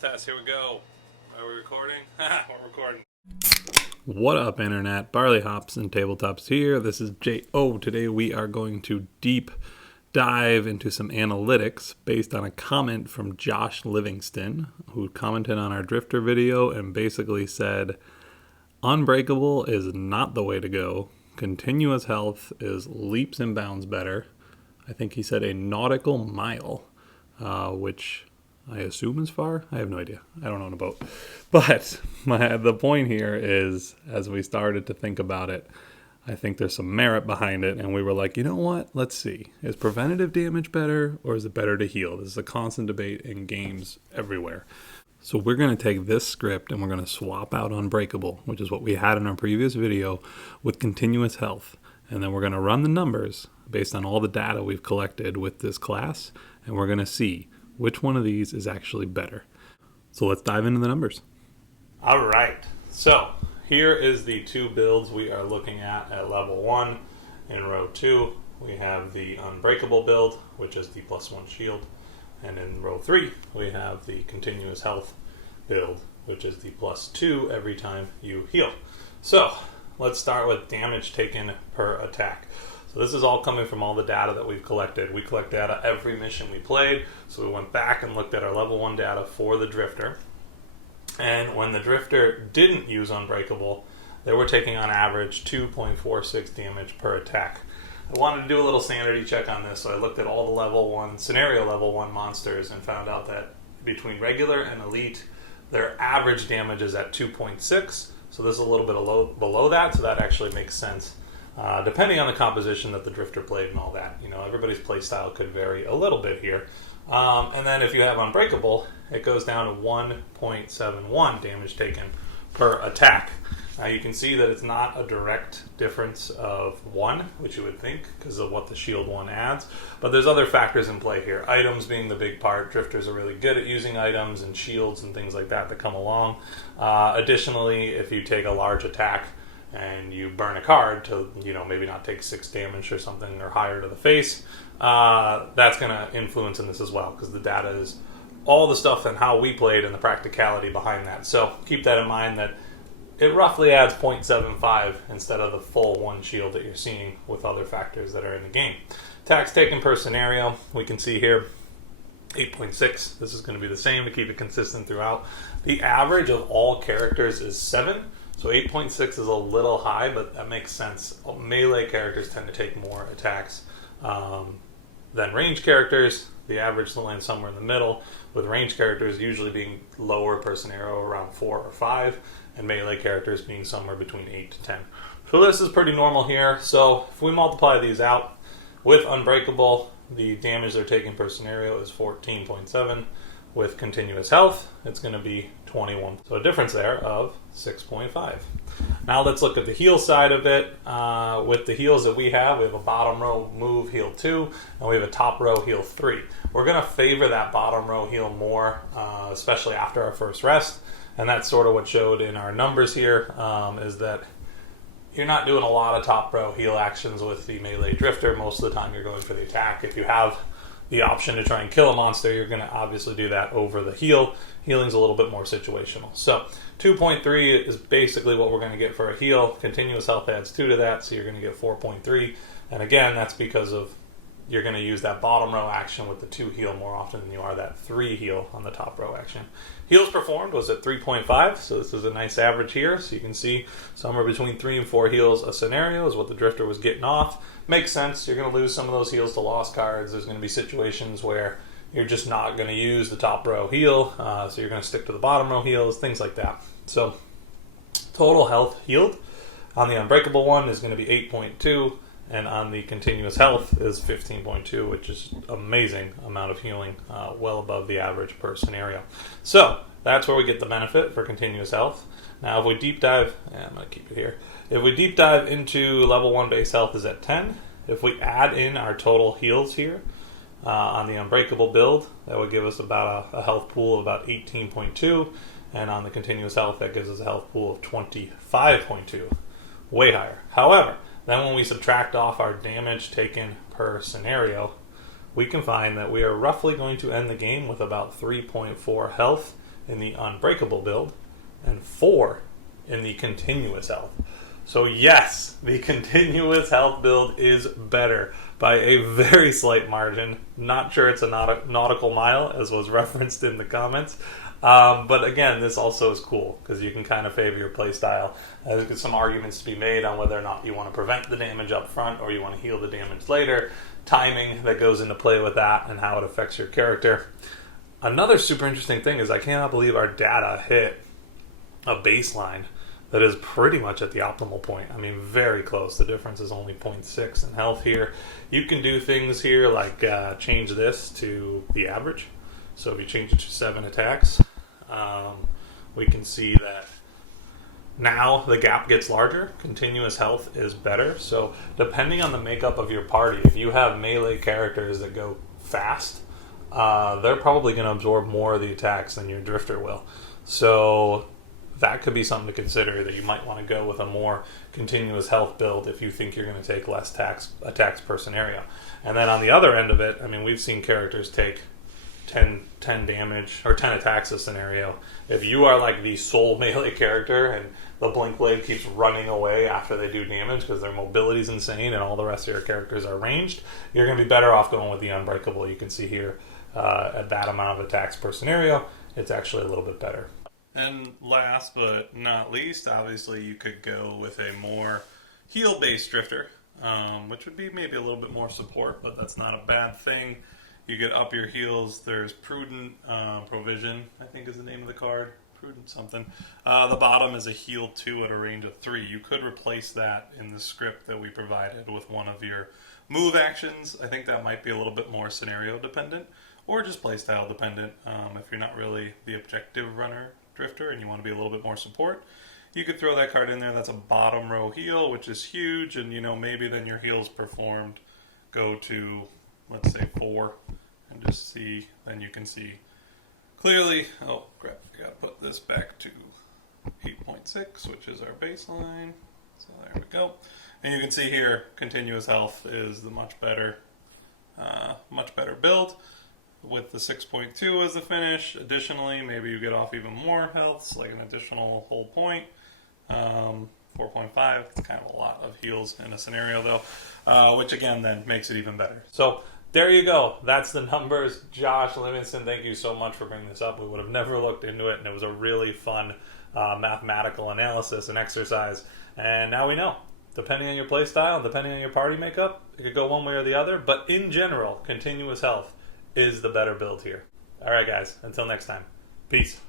Test, here we go. Are we recording? We're recording. What up, Internet? Barley Hops and Tabletops here. This is J.O. Today we are going to deep dive into some analytics based on a comment from Josh Livingston, who commented on our Drifter video and basically said, Unbreakable is not the way to go. Continuous health is leaps and bounds better. I think he said a nautical mile, which I assume is far. I have no idea. I don't own a boat. But the point here is, as we started to think about it, I think there's some merit behind it. And we were like, you know what? Let's see. Is preventative damage better or is it better to heal? This is a constant debate in games everywhere. So we're going to take this script and we're going to swap out Unbreakable, which is what we had in our previous video, with continuous health. And then we're going to run the numbers based on all the data we've collected with this class. And we're going to see which one of these is actually better. So let's dive into the numbers. All right. So here is the two builds we are looking at level 1. In row 2, we have the Unbreakable build, which is the +1 shield. And in row 3, we have the continuous health build, which is the +2 every time you heal. So let's start with damage taken per attack. So this is all coming from all the data that we've collected. We collect data every mission we played, so we went back and looked at our level 1 data for the Drifter. And when the Drifter didn't use Unbreakable, they were taking on average 2.46 damage per attack. I wanted to do a little sanity check on this, so I looked at all the level 1, scenario level 1 monsters and found out that between regular and elite, their average damage is at 2.6, so this is a little bit below that, so that actually makes sense. Depending on the composition that the Drifter played and all that. You know, everybody's playstyle could vary a little bit here. And then if you have Unbreakable, it goes down to 1.71 damage taken per attack. Now you can see that it's not a direct difference of 1, which you would think, because of what the shield 1 adds. But there's other factors in play here. Items being the big part. Drifters are really good at using items and shields and things like that come along. Additionally, if you take a large attack and you burn a card to, maybe not take 6 damage or something or higher to the face, that's going to influence in this as well, because the data is all the stuff and how we played and the practicality behind that. So keep that in mind, that it roughly adds 0.75 instead of the full 1 shield that you're seeing with other factors that are in the game. Attacks taken per scenario, we can see here 8.6. This is going to be the same to keep it consistent throughout. The average of all characters is 7. So 8.6 is a little high, but that makes sense. Melee characters tend to take more attacks than range characters. The average lands somewhere in the middle, with range characters usually being lower per scenario, around 4 or 5, and melee characters being somewhere between 8 to 10. So this is pretty normal here. So if we multiply these out with Unbreakable, the damage they're taking per scenario is 14.7. With continuous health, it's going to be 21. So a difference there of 6.5. Now let's look at the heal side of it. With the heals that we have a bottom row move heal 2, and we have a top row heal 3. We're going to favor that bottom row heal more, especially after our first rest. And that's sort of what showed in our numbers here, is that you're not doing a lot of top row heal actions with the melee Drifter. Most of the time you're going for the attack. If you have the option to try and kill a monster, you're going to obviously do that over the heal. Healing's a little bit more situational. So 2.3 is basically what we're going to get for a heal. Continuous health adds 2 to that, so you're going to get 4.3. And again, that's because of you're going to use that bottom row action with the 2 heal more often than you are that 3 heal on the top row action. Heals performed was at 3.5, so this is a nice average here. So you can see somewhere between 3 and 4 heals a scenario is what the Drifter was getting off. Makes sense. You're going to lose some of those heals to lost cards. There's going to be situations where you're just not going to use the top row heal, so you're going to stick to the bottom row heals, things like that. So total health healed on the Unbreakable one is going to be 8.2, and on the continuous health is 15.2, which is amazing amount of healing, well above the average per scenario. So that's where we get the benefit for continuous health. Now if we deep dive, I'm going to keep it here. If we deep dive into level 1 base health is at 10. If we add in our total heals here on the Unbreakable build, that would give us about a health pool of about 18.2. And on the continuous health, that gives us a health pool of 25.2. Way higher. However, then when we subtract off our damage taken per scenario, we can find that we are roughly going to end the game with about 3.4 health in the Unbreakable build, and 4 in the Continuous Health. So yes, the Continuous Health build is better by a very slight margin. Not sure it's a nautical mile, as was referenced in the comments. But again, this also is cool because you can kind of favor your playstyle. There's some arguments to be made on whether or not you want to prevent the damage up front or you want to heal the damage later. Timing that goes into play with that and how it affects your character. Another super interesting thing is I cannot believe our data hit a baseline that is pretty much at the optimal point. I mean, very close. The difference is only 0.6 in health here. You can do things here like change this to the average. So if you change it to 7 attacks, we can see that now the gap gets larger. Continuous health is better. So depending on the makeup of your party, if you have melee characters that go fast, they're probably going to absorb more of the attacks than your drifter will. So that could be something to consider, that you might want to go with a more continuous health build if you think you're going to take less attacks per scenario. And then on the other end of it, I mean, we've seen characters take 10 damage or 10 attacks a scenario. If you are like the sole melee character and the Blink Blade keeps running away after they do damage because their mobility is insane and all the rest of your characters are ranged, you're going to be better off going with the Unbreakable. You can see here at that amount of attacks per scenario, it's actually a little bit better. And last but not least, obviously you could go with a more heal-based drifter, which would be maybe a little bit more support, but that's not a bad thing. You get up your heals. There's Prudent Provision, I think is the name of the card. Prudent something. The bottom is a heal 2 at a range of 3. You could replace that in the script that we provided with one of your move actions. I think that might be a little bit more scenario dependent or just playstyle dependent. If you're not really the objective runner drifter and you want to be a little bit more support, you could throw that card in there. That's a bottom row heal, which is huge, and maybe then your heals performed go to, let's say, 4, and just see, then you can see clearly. Oh crap, I gotta put this back to 8.6, which is our baseline. So there we go. And you can see here, continuous health is the much better build with the 6.2 as the finish. Additionally, maybe you get off even more healths, like an additional whole point. 4.5, it's kind of a lot of heals in a scenario though, which again then makes it even better. So there you go. That's the numbers. Josh Livingston, thank you so much for bringing this up. We would have never looked into it, and it was a really fun mathematical analysis and exercise. And now we know. Depending on your play style, depending on your party makeup, it could go one way or the other. But in general, continuous health is the better build here. All right, guys. Until next time. Peace.